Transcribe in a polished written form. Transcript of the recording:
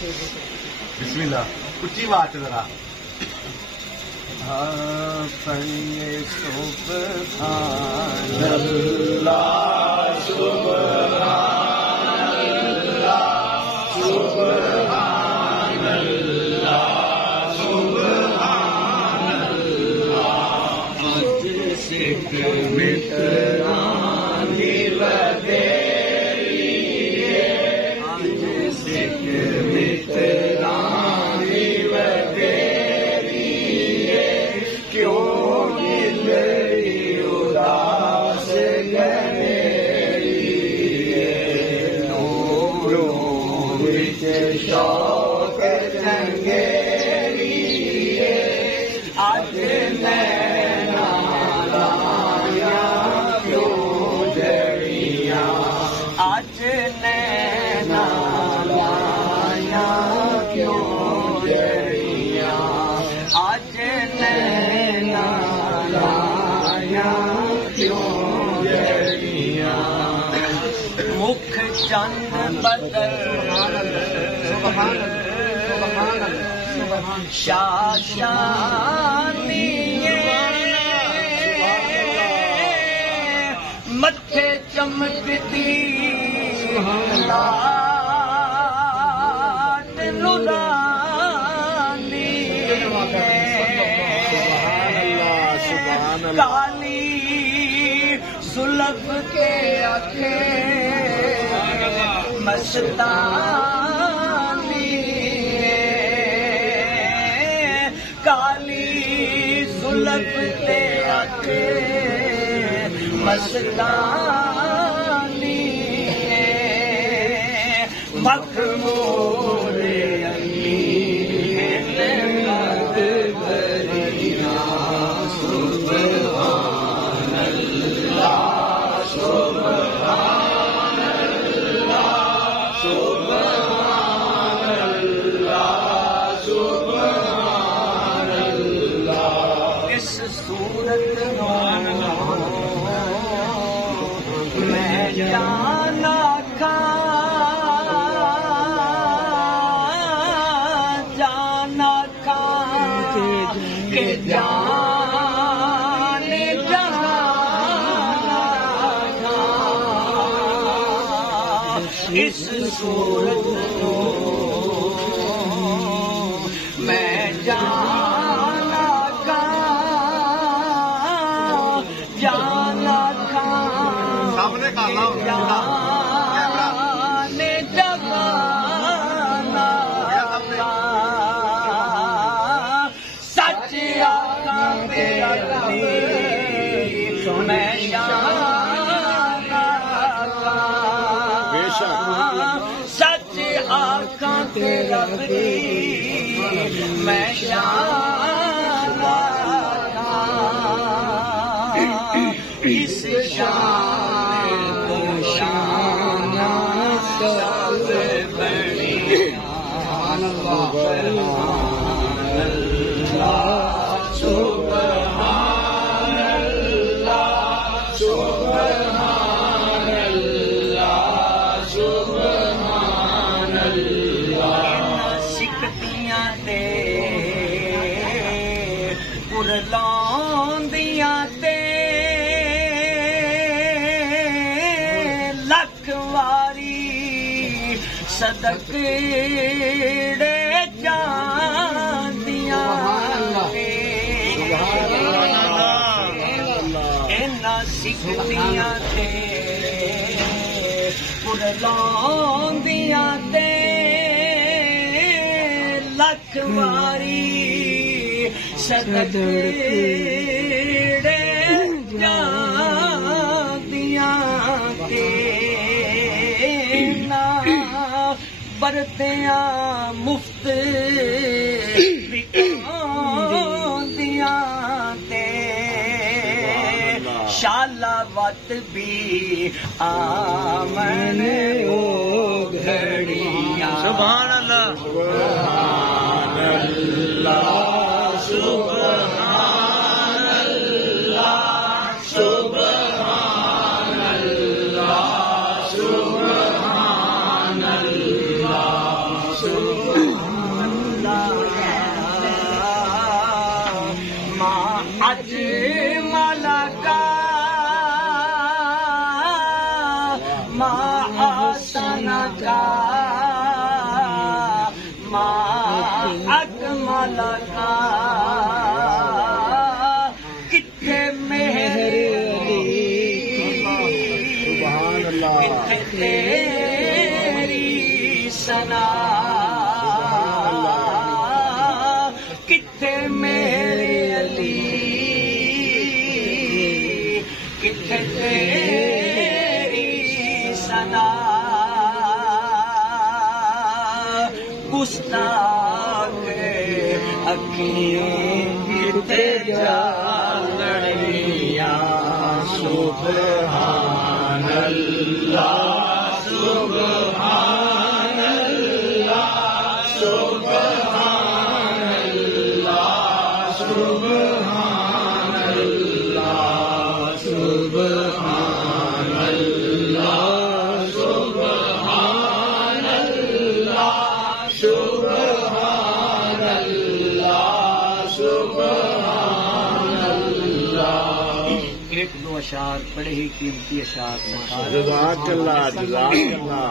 बिस्मिल्लाह, ऊंची बात जरा। पढ़िए सुब्हान अल्लाह सुब्हान अल्लाह सुब्हान अल्लाह सुब्हान अल्लाह। अज सिख मित्रानी वडेरी अज सिख मित्रानी वडेरी क्यों गिलरी उदास गनेरी नूरों विच शौक चंगेरी अज नैना लाया क्यों जड़ियां अज नैना लाया क्यों जड़ियां अज नैना लाया क्यों जड़ियां मुख चंद बदल शाशानी मत्थे चमकती लाट नुरानी काली सुलभ के आखे मस्तानी काली सुलभ के आखे मस्तानी मखमूर सुब्हान अल्लाह सुब्हान अल्लाह सुब्हान अल्लाह सुब्हान अल्लाह। इस सूरत मैं जाना खा जाना खा के जाने जहां इस सूरत को मैं जाना खा जाना खा सामने का अल्लाह जाने जगाना सच आका मेरा मैं जाना सच आका तेरा मैं जाना इस शान को शाना सब बड़ी सुब्हान अल्लाह सुब्हान अल्लाह सुब्हान अल्लाह सुब्हान अल्लाह। सिकतियां ते पुरलांदियां ते सदकड़े जांदियां इन्ना सिखदियां ते पुरलांदियां ते लख वारी सदकड़े जांदियां ते बरतियां मुफ्त बिकांदियां ते शाला वत भी आमन ओ घड़ियां सुभान अल्लाह सुभान अल्लाह सुभान अल्लाह सुभान अल्लाह सुभान अल्लाह वाला ना किथे मेहर किथे तेरी सना किथे मेरे अली किथे तेरी सना गुस्ताख अखियों किथे जा लड़िया सुभान अल्लाह सुभान अल्लाह सुभान अल्लाह सुभान अल्लाह सुभान अल्लाह सुभान अल्लाह सुभान अल्लाह सुभान अल्लाह। एक दो अशार बड़े ही कीमती अशार। जज़ाकल्लाह जज़ाकल्लाह।